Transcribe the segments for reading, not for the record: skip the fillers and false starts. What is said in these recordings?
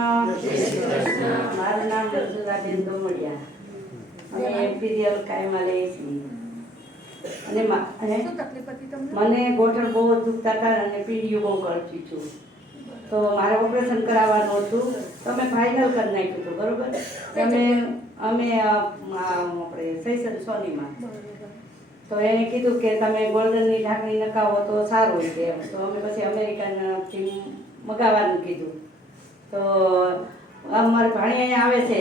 મારું નામ રસુલાબેન દોમડિયા. અમે એમ્પિરિયલ કાયમાં લઈએ છીએ. અને મને ગોઠણ બહુ દુખતા હતા અને પીડીયું બહુ કરતી છું, તો મારે ઓપરેશન કરાવવાનું હતું. તો અમે ફાઇનલ કરી નાખ્યું હતું. બરોબર, અમે આપણે સૈસદ સોનીમાં. તો એને કીધું કે તમે ગોલ્ડનની ઢાંકણી નખાવો તો સારું છે એમ. તો અમે પછી અમેરિકનથી મગાવવાનું કીધું. તો અમારી ભાણી અહીંયા આવે છે,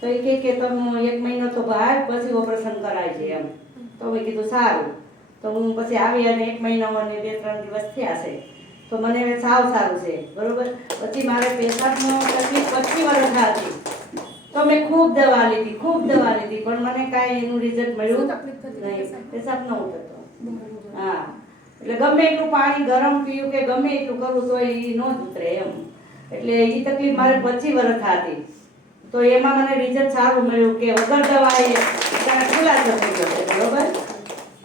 તો એ કહે કે તમે 1 મહિનો તો બહાર પછી ઓપરેશન કરાય છે એમ. તો મેં કીધું સારું. તો હું પછી આવી અને 1 મહિનો અને 2-3 દિવસ થયા છે. તો મને સાવ સારું છે. બરોબર. પછી મારે પેશાબનો તકલીફ 25 વર્ષ હતી. તો મેં ખૂબ દવા લીધી, પણ મને કાંઈ એનું રિઝલ્ટ મળ્યું નહીં. પેશાબ ન ઉતરતો. હા, એટલે ગમે એટલું પાણી ગરમ પીવું કે ગમે એટલું કરું તો એ ન જ ઉતરે એમ. એટલે એ તકલીફ મારે 25 વર્ષ હતી. તો એમાં મને રિઝલ્ટ સારું મળ્યું કે વગર દવાએ ખુલાસો થઈ ગયો. બરોબર.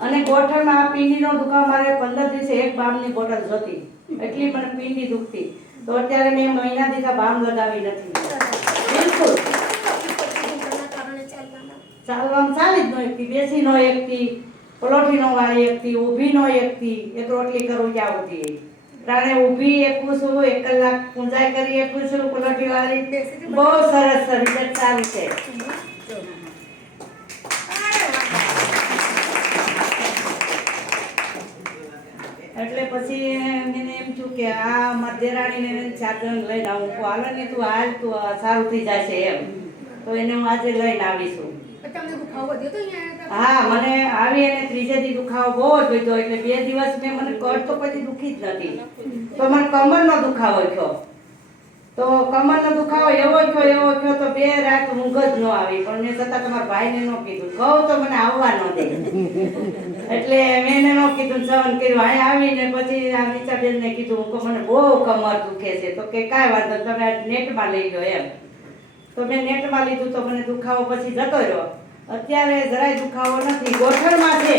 અને ગોઠણમાં પીંડીનો દુખાવો મારે 15 દિવસે એક બામની બોટલ જોતી, એટલી મને પીંડી દુખતી. તો અત્યારે મેં મહિના દીધા બામ લગાવી નથી. બિલકુલ ચાલવામાં ચાલી જ ન એકતી, બેસી ન એકતી, પલોઠી ન વાળી એકતી, ઊભી ન એકતી. એક રોટલી કરું ત્યાં ઉઠી રાણે ઊભી એકું છું, 1 કલાક પૂંજાઈ કરી એકું છું, પલોઠી વાળી. બહુ સરસ રિઝલ્ટ સારું છે. એટલે પછી એને એમ થયું કે આ મારા દેરાણીને 4 જણ લઈને આવું. હાલે ને તું હાલ, તું સારું થઈ જશે એમ. તો એને હું આજે લઈને આવીશું. હા, મને આવી અને 3જે દી દુખાવો બહુ જ વધ્યો. એટલે 2 દિવસ મેં મને કળ તો પછી દુખી જ નથી. તો મને કમરનો દુખાવો થયો. તો કમરનો દુખાવો એવો થયો તો 2 રાત ઊંઘ જ ન આવી. પણ મેં છતાં તમારા ભાઈને ન કીધું. કહું તો મને આવવા ન દે. એટલે મેં એને ન કીધું, સહન કર્યું. અહીં આવીને પછી આ નીચાબેનને કીધું, મને બહુ કમર દુખે છે. તો કે કાંઈ વાંધો તમે નેટમાં લઈ લો એમ. તો મેં નેટમાં લીધું તો મને દુખાવો પછી જતો રહ્યો. અત્યારે જરાય દુખાવો નથી. ગોઠણમાં છે.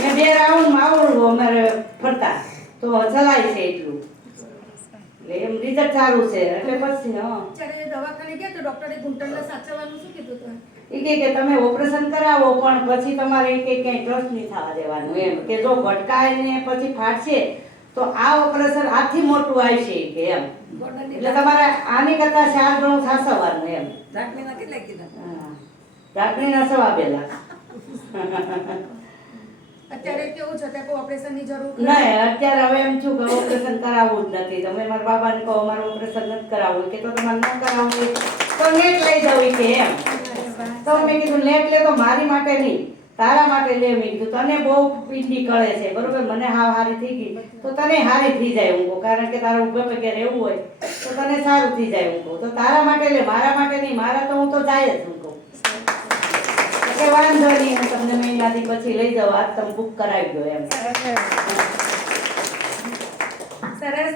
મેં 2 રાઉન્ડમાં આવું અમારે ફરતા તો ચલાય છે એટલું. એટલે એમ રિઝલ્ટ સારું છે. એટલે પછી જ્યારે દવાખાને ગયા તો ડોક્ટરે ઘૂંટણને સાચવવાનું શું કીધું હતું? એ કે તમે ઓપરેશન કરાવો, પણ પછી તમારે ક્યાંય ટ્રસ્ટ નહીં થવા દેવાનું એમ. કે જો ભટકાય ને પછી ફાટશે તો આ ઓપરેશન આથી મોટું આવશે કે એમ. એટલે તમારે આની કરતા 4 ગણું સાચવવાનું એમ. ઢાંકણીના કેટલા કીધા? ઢાંકણીના 2.5 લાખ. અત્યારે કેવું છે? ત્યાં કોઈ ઓપરેશનની જરૂર નહીં. અત્યારે હવે એમ છું કે ઓપરેશન કરાવવું જ નથી. તમે મારા બાબાને કહો મારે ઓપરેશન નથી કરાવવું. કે તો તમારે ન કરાવવું હોય તો નેટ લઈ જવું કે એમ. તો મેં કીધું નેટ લે તો મારી માટે નહીં, તારા માટે લે. મેં કીધું તને બહુ પીંડી કળે છે. બરોબર, મને હારી થઈ ગઈ તો તને હારી થઈ જાય ઊંઘો. કારણ કે તારે ઊભે પગે રહેવું હોય તો તને સારું થઈ જાય ઊંઘો. તો તારા માટે લે, મારા માટે નહીં. મારા તો હું તો જાય જ ઊંઘો. કે વાંધો નહીં, હું તમને મહિનાથી પછી લઈ જાઉં. આજ તમે બુક કરાવી દો એમ. સરસ.